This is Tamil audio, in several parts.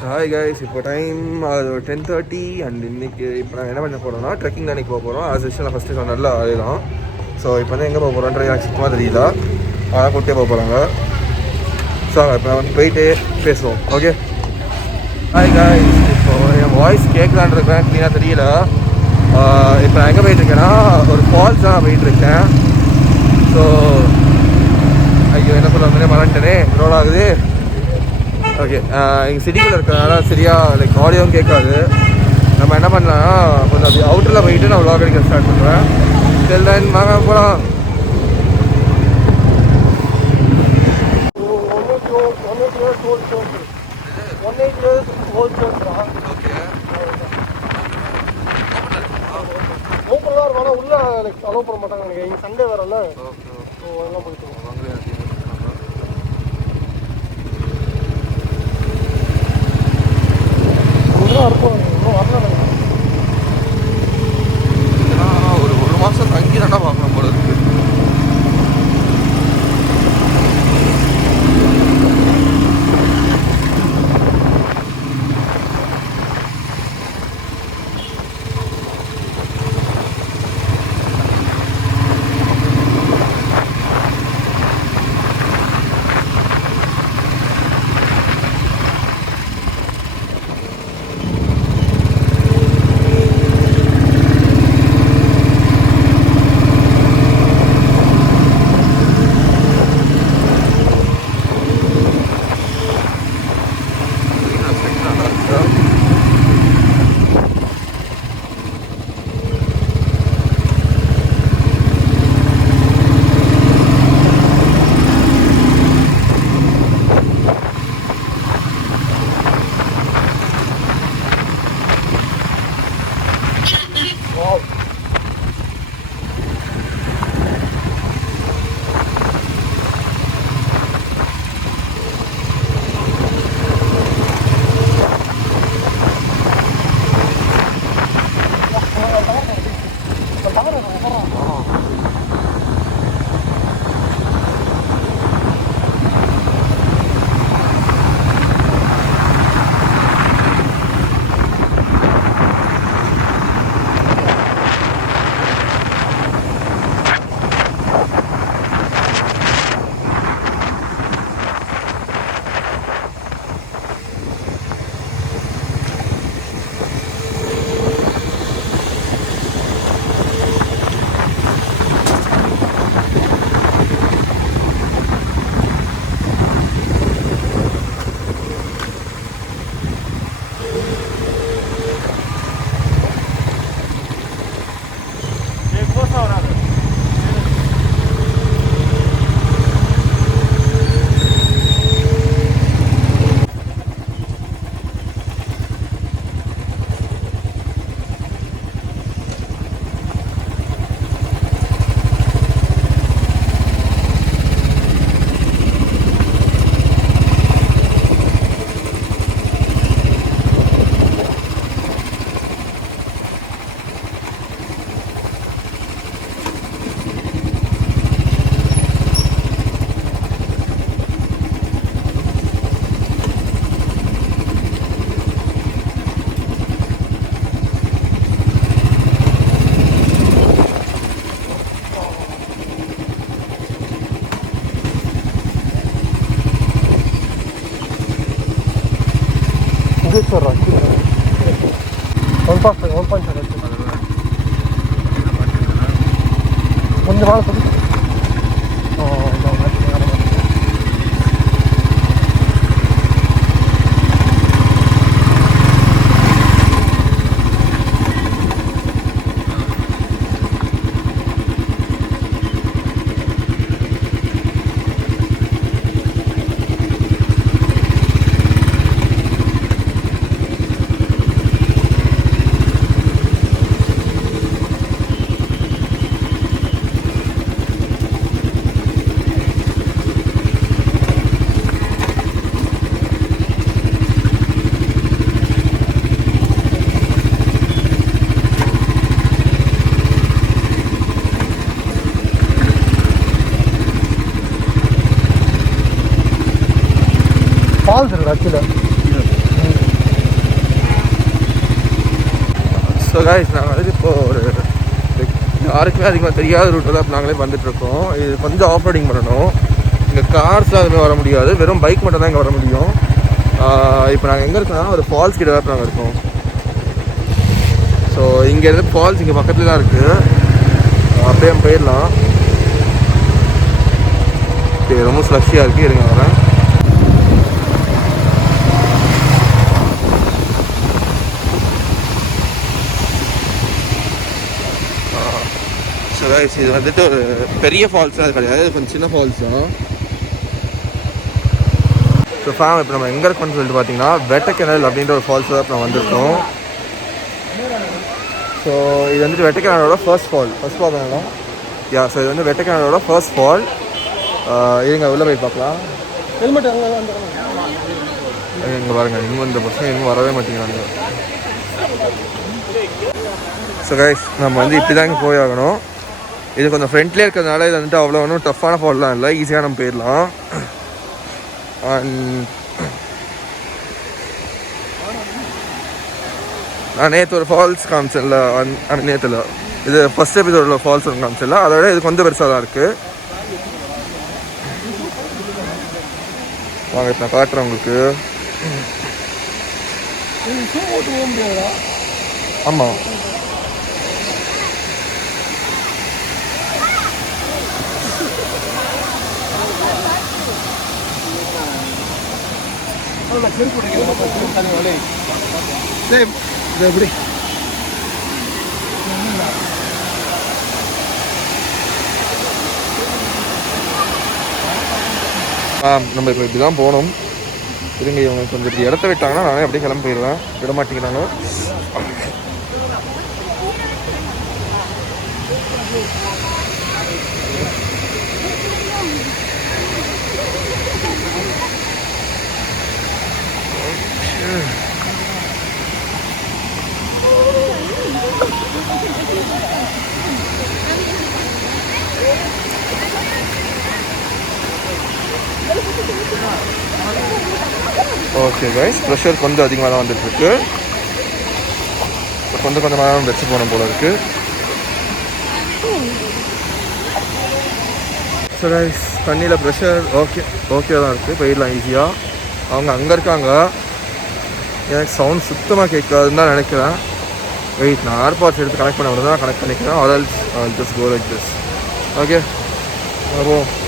ஹாய் கைஸ், இப்போ டைம் அது 10:30 அண்ட் இன்றைக்கி இப்போ நாங்கள் என்ன பண்ண போகிறோம்னா ட்ரெக்கிங் தான் போக போகிறோம். ஆஸ் யூஷுவல் நான் ஃபஸ்ட்டு சொன்னல அதுதான். ஸோ இப்போ வந்து எங்கே போக போகிறோன்றது எனக்கு சுத்தமாக தெரியல. அதான் கூட்டே போக போகிறாங்க. ஸோ இப்போ நான் வந்து போயிட்டு பேசுவோம். Okay, hi guys. இப்போது என் வாய்ஸ் கேட்கலான்றது க்ளீனாக தெரியல. இப்போ நான் எங்கே போயிட்டுருக்கேன்னா ஒரு ஃபால்ஸ் தான் போயிட்டுருக்கேன். ஸோ ஐயோ என்ன சொல்ல வந்தே மறந்துட்டேனே, ரோல் ஆகுது. ஓகே, எங்கள் சிட்டிக்குள்ளே இருக்கிறதுனால சரியாக லைக் ஆடியோவும் கேட்காது. நம்ம என்ன பண்ணலாம்னா கொஞ்சம் அப்படி அவுட்டரில் போயிட்டு நான் vlog எடுக்க ஸ்டார்ட் பண்ணுறேன். டெல் தென் வாங்க போகலாம். உள்ள அலோவ் பண்ண மாட்டாங்க எனக்கு. இங்கே சண்டே வரல, அதெல்லாம் போயிட்டு ஒரு மாதம் தங்கி தானே பார்க்கணும் போல இருக்கு. கொஞ்சம் நாள் சொல்லி ஸோ காய்ஸ் நாங்கள் வந்துட்டு இப்போது ஒரு யாருக்குமே அதிகமாக தெரியாத ரூட்டில் தான் நாங்களே வந்துட்டுருக்கோம். இது கொஞ்சம் ஆஃப் ரைடிங் பண்ணணும். இங்கே கார்ஸ்லாம் எதுவுமே வர முடியாது, வெறும் பைக் மட்டும் தான் இங்கே வர முடியும். இப்போ நாங்கள் எங்கே இருக்கோம்னா ஒரு ஃபால்ஸ் கிட்ட தான் நாங்கள் இருக்கோம். ஸோ இங்கேருந்து ஃபால்ஸ் இங்கே பக்கத்தில் தான் இருக்குது, அப்படியே போயிடலாம். ரொம்ப ஸ்லஷியாக இருக்குது, இருங்க வரேன். ஸோ கைஸ் இது வந்துட்டு ஒரு பெரிய ஃபால்ஸ் அது கிடையாது, கொஞ்சம் சின்ன ஃபால்ஸ் தான். ஸோ ஃபேம் இப்போ நம்ம எங்கே இருக்கோம்னு சொல்லிட்டு பார்த்தீங்கன்னா வெட்டக்கெனல் அப்படின்ற ஒரு ஃபால்ஸ் தான் நம்ம வந்திருக்கோம். ஸோ இது வந்துட்டு வெட்டக்கெனலோட ஃபர்ஸ்ட் ஃபால் தானே? யா, ஸோ இது வந்து வெட்டக்கெனலோட ஃபர்ஸ்ட் ஃபால். இருங்க உள்ளே போய் பார்க்கலாம். ஹெல்மெட் இங்கே பாருங்கள், இன்னும் இந்த பசங்க இன்னும் வரவே மாட்டேங்கிறாங்க. ஸோ கைஸ் நம்ம வந்து இப்படி தான் இங்கே போய் ஆகணும். இது கொஞ்சம் ஃப்ரெண்ட்லியாக இருக்கிறதுனால இது வந்துட்டு அவ்வளோ ஒன்றும் டஃப்பான ஃபால்லாம் இல்லை, ஈஸியாக நம்ம போயிடலாம். நான் நேற்று ஒரு ஃபால்ஸ் காமிச்சேன்ல, நேற்றுல இது ஃபஸ்ட் எபிசோடில் ஃபால்ஸ் ஒன்று காமிச்சல, அதை விட இது கொஞ்சம் பெருசாக தான் இருக்குது. வாங்க இப்போ நான் காட்டுறேன் உங்களுக்கு. ஆமாம், எப்படி நம்ம இப்போ இப்படி தான் போகணும். இருங்க, இவங்க கொஞ்சம் இப்படி இடத்த விட்டாங்கன்னா நானே அப்படியே கிளம்பி போயிடுவேன். விட மாட்டேங்கிறாங்க. ஓகே கைஸ், ப்ரெஷர் கொஞ்சம் அதிகமாக தான் வந்துட்டுருக்கு. கொஞ்சம் கொஞ்சமாக வச்சு போன போல இருக்குது. ஸோ கைஸ் தண்ணியில் ப்ரெஷர் ஓகே தான் இருக்குது, போயிடலாம் ஈஸியாக. அவங்க அங்கே இருக்காங்க, எனக்கு சவுண்ட் சுத்தமாக கேட்காதுன்னு தான் நினைக்கிறேன். வெயிட், நான் ஏர்பாட்ஸ் எடுத்து கனெக்ட் பண்ண தான் கனெக்ட் பண்ணிக்கிறேன். I'll just go like this. Okay அப்போது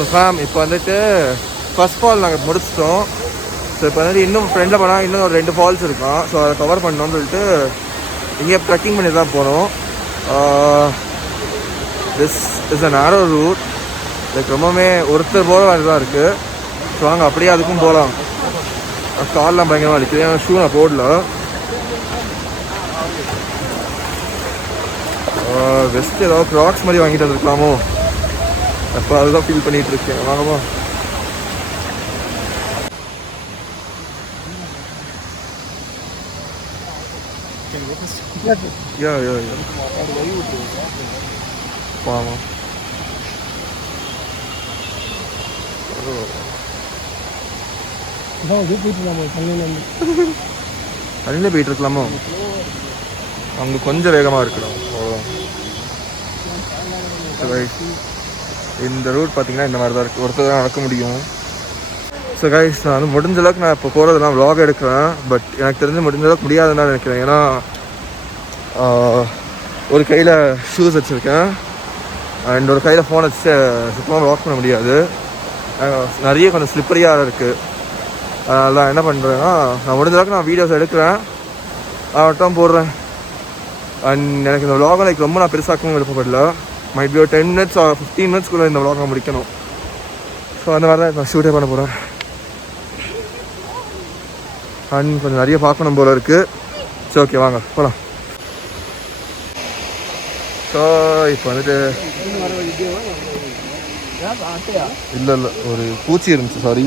ஸோ ஃபேம் இப்போ வந்துட்டு ஃபஸ்ட் ஃபால் நாங்கள் முடிச்சிட்டோம். ஸோ இப்போ வந்துட்டு இன்னும் ஃப்ரெண்டில் போனால் இன்னும் ஒரு 2 ஃபால்ஸ் இருக்கும். ஸோ அதை கவர் பண்ணோன்னு சொல்லிட்டு இங்கே ட்ரெக்கிங் பண்ணி தான் போனோம். திஸ் இஸ் அ நேரோ ரூட், லைக் ரொம்பவுமே ஒருத்தர் போகிற மாதிரி தான் இருக்குது. ஸோ வாங்க அப்படியே அதுக்கும் போகலாம். கால்லாம் பயங்கரமாக இருக்குது, ஏன்னா ஷூ நான் போடல. வெஸ்ட் ஏதாவது க்ராக்ஸ் மாதிரி வாங்கிட்டு வந்துருக்கலாமோ, அப்போ அதுதான் ஃபீல் பண்ணிகிட்டு இருக்கேன். வாங்கம்மா. யா வாமா. தண்ணியில் போயிட்டு இருக்கலாமோ, அங்கே கொஞ்சம் வேகமாக இருக்கலாம். இந்த ரூட் பார்த்தீங்கன்னா இந்த மாதிரி தான் இருக்குது, ஒருத்தர் தான் நடக்க முடியும். ஸோ கைஸ் நான் வந்து முடிஞ்ச அளவுக்கு நான் இப்போ போகிறதுலாம் vlog எடுக்கிறேன். பட் எனக்கு தெரிஞ்சு முடிஞ்ச அளவுக்கு முடியாதுன்னு தான் நினைக்கிறேன். ஏன்னா ஒரு கையில் ஷூஸ் வச்சுருக்கேன் அண்ட் ஒரு கையில் ஃபோன் வச்சு சுத்தமாக vlog பண்ண முடியாது. நிறைய கொஞ்சம் ஸ்லிப்பரியாக இருக்குது. அதனால தான் என்ன பண்ணுறேன்னா, நான் முடிஞ்ச அளவுக்கு நான் வீடியோஸ் எடுக்கிறேன், அவட்டம் போடுறேன். அண்ட் எனக்கு இந்த vlog லைக் ரொம்ப நான் பெருசாக்கவும் விருப்பப்படல. மைட் பி ஒரு 10 minutes or 15 minutes இந்த vlog முடிக்கணும். ஸோ அந்த மாதிரி தான் இப்போ ஷூட்டே பண்ண போகிறேன். அண்ட் கொஞ்சம் நிறைய பார்க்கணும் போல் இருக்குது. சரி ஓகே வாங்க போகலாம். ஸோ இப்போ வந்துட்டு இல்லை ஒரு பூச்சி இருந்துச்சு, சாரி.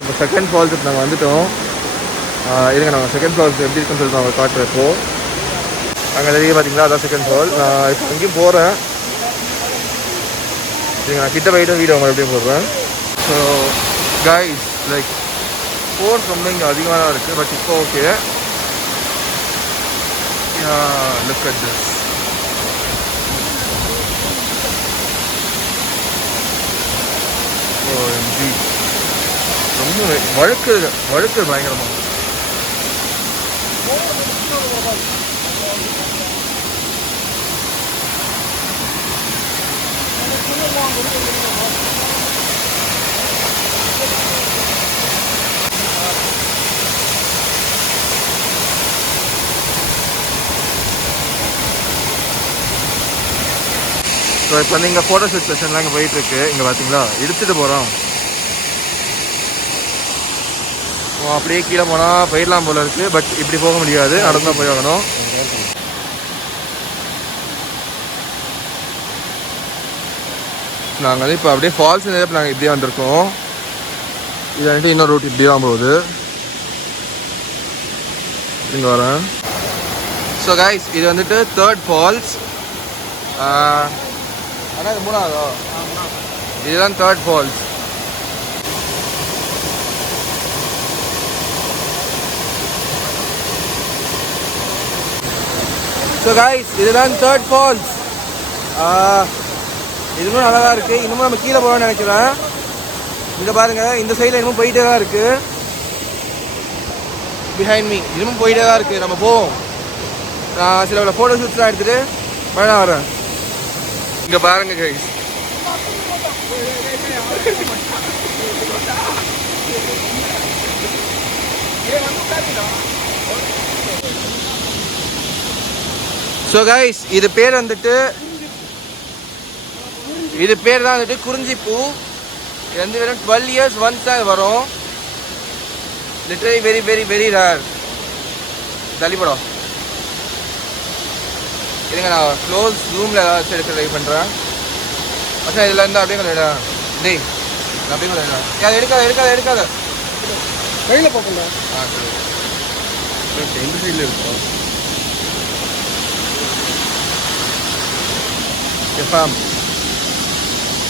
இப்போ செகண்ட் ஃபால்ஸுக்கு நாங்கள் வந்துவிட்டோம். இருங்க, நாங்கள் செகண்ட் ஃபால்ஸ் எப்படி இருக்குன்னு சொல்லிட்டு நாங்கள் காட்டுறப்போ அங்கே நிறைய பார்த்தீங்களா, அதான் செகண்ட் ஃபால். நான் இப்போ அங்கேயும் போகிறேன். சரிங்க, நான் கிட்ட போய்ட்டு வீடியோ அவங்க எப்படியும் போடுறேன். ஸோ கைஸ் லைக் ஃபோர்ஸ் ரொம்ப இங்கே அதிகமாக தான் இருக்குது. பட் இப்போ okay. Look at this. OMG, ரொம்ப வழுக்கு பயங்கரமாக. ஸோ இப்போ வந்து இங்கே ஃபோட்டோ ஷூட் செஷன்லாம் இங்கே போயிட்டுருக்கு. இங்கே பார்த்தீங்களா இடிச்சுட்டு போகிறோம். அப்படியே கீழே போனால் போயிடலாம் போல இருக்குது. பட் இப்படி போக முடியாது, நடந்தால் போய் ஆகணும். நாங்கள் வந்து இப்போ அப்படியே ஃபால்ஸ் நேரம் நாங்கள் இப்படியே வந்திருக்கோம். இது வந்துட்டு இன்னொரு ரூட் இப்படி தான் போகுது. இங்கே வரேன். ஸோ கைஸ் இது வந்துட்டு தேர்ட் ஃபால்ஸ். ஆனால் இது மூணாவதோ? இதுதான் தேர்ட் ஃபால்ஸ். ஸோ கைஸ் இதுதான் தேர்ட் ஃபால்ஸ். இதுவும் நல்லா தான் இருக்குது. இன்னமும் நம்ம கீழே போகணும்னு நினைக்கிறேன். இங்கே பாருங்கள், இந்த சைடில் இன்னமும் போயிட்டே தான் இருக்குது. பிஹைண்ட் மீ இன்னமும் போயிட்டே தான் இருக்குது. நம்ம போவோம். நான் சில ஃபோட்டோ ஷூட்ஸ்லாம் எடுத்துகிட்டு மழை வரேன். இங்கே பாருங்க கைஸ், ஸோ கைஸ் இது பேர் தான் வந்துட்டு குறிஞ்சிப்பூ. இது வந்து வெறும் 12 years ஒன்ஸ் தான் வரும். Literally very very very rare. தள்ளிப்படம் இதுங்க, நான் க்ளோஸ் ரூமில் ஏதாச்சும் எடுக்க ட்ரை பண்ணுறேன். அச்சா இதில் இருந்தால் அப்படியே கொஞ்சம் டேய் அப்படியே கொஞ்சம் அது எடுக்காத கையில் பார்க்கல. சரி எந்த சைடில் இருக்கும் எஃப்எம்.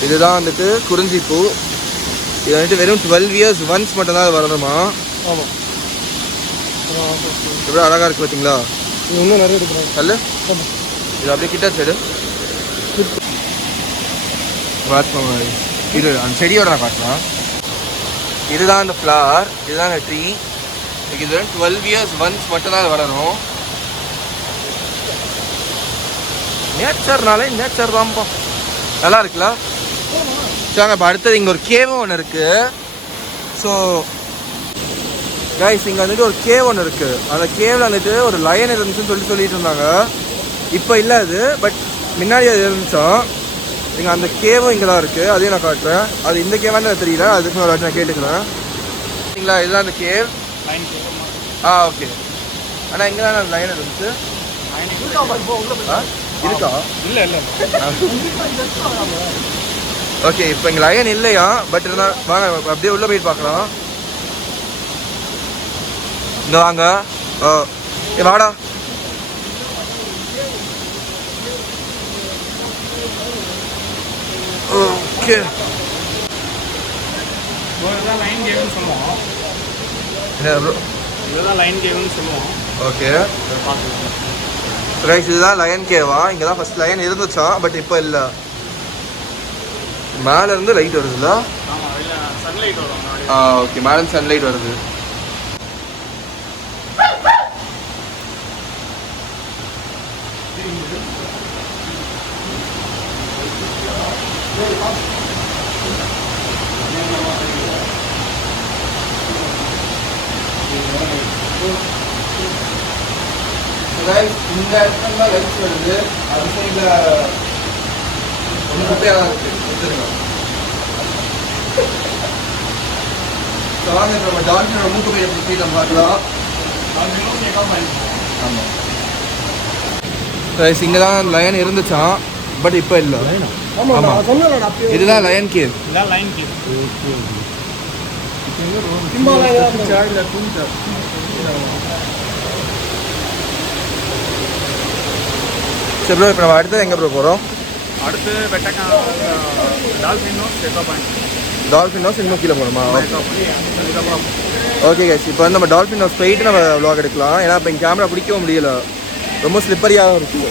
இதுதான் வந்துட்டு குறிஞ்சிப்பூ. இது வந்துட்டு வெறும் 12 years ஒன்ஸ் மட்டும்தான் வரணுமா? ஆமாம். எவ்வளோ அழகாக இருக்குது பார்த்தீங்களா? இன்னும் நிறைய எடுக்கிறாங்க. கல் இது அப்படியே கிட்ட சைடு பார்த்துக்கோங்க. இது அந்த செடியோட நான் காட்டலாம். இதுதான் அந்த ஃப்ளவர், இதுதான் அந்த ட்ரீ. இது வெறும் 12 years ஒன்ஸ் மட்டும்தான் அது வளரும். நேச்சர்னாலே நேச்சர் தான்ப்பா. நல்லா இருக்குல்ல? சாங்க இப்போ அடுத்தது இங்கே ஒரு கேவும் ஒன்று இருக்குது. ஸோ கைஸ் இங்கே வந்துட்டு ஒரு கேவ் ஒன்று இருக்குது. அந்த கேவில் வந்துட்டு ஒரு லயன் இருந்துச்சுன்னு சொல்லிட்டு இருந்தாங்க. இப்போ இல்லை அது, பட் முன்னாடி அது இருந்துச்சோம். இங்கே அந்த கேவும் இங்கே தான் இருக்குது. அதையும் நான் காட்டுறேன். அது இந்த கேவான்னு தெரியல, அதுக்கு ஒரு வாட்டி நான் கேட்டுக்கிறேன். சரிங்களா, இதுதான் அந்த கேவ். ஓகே. ஆனால் இங்கே தான் லயன் இருந்துச்சு. இருக்கா? இல்லை ஓகே. இப்போ இங்கே லயன் இல்லையா, பட் இருந்தால் வாங்க அப்படியே உள்ளே போயிட்டு பார்க்கலாம். இங்கே வாங்க. வாடா. Okay okay rice. இதுதான் லயன் கேவா. இங்கே தான் ஃபர்ஸ்ட் லயன் இருந்துச்சா, பட் இப்போ இல்லை. மேலே இருந்து லைட் வருதுல்ல? ஓகே, மேலே இருந்து சன்லைட் வருது. இந்த இடத்துல லைட்ஸ் வருது. அது சைடில் ஒன்று குப்பையாக தான் இருக்குது. வாங்க இப்போ நம்ம டால்ஃபினோட மூக்கு போய் எப்படி நம்ம பார்க்கலாம். ஆமாம் இங்கே தான் லயன் இருந்துச்சான், பட் இப்போ இல்லை. ஆமாம் நான் சொன்னேன் அப்பயே. இதுதான் லயன் கேவ். இதான் லைன் கேவ். சிம்பாலாம் ஏதாவது சரி ப்ரோ, இப்போ நம்ம அடுத்தது எங்கே ப்ரோ போகிறோம்? அடுத்து வெட்டக்கா dolphin nose echo point. Dolphin house இன்னும் கீழே போகணுமா? அதுக்கப்புறம் ஓகே கேஸ், இப்போ வந்து நம்ம டால்ஃபின் ஹவுஸ் போயிட்டு நம்ம vlog எடுக்கலாம். ஏன்னா இப்போ எங்கள் கேமரா பிடிக்கவும் முடியல, ரொம்ப ஸ்லிப்பரியாக இருக்குது.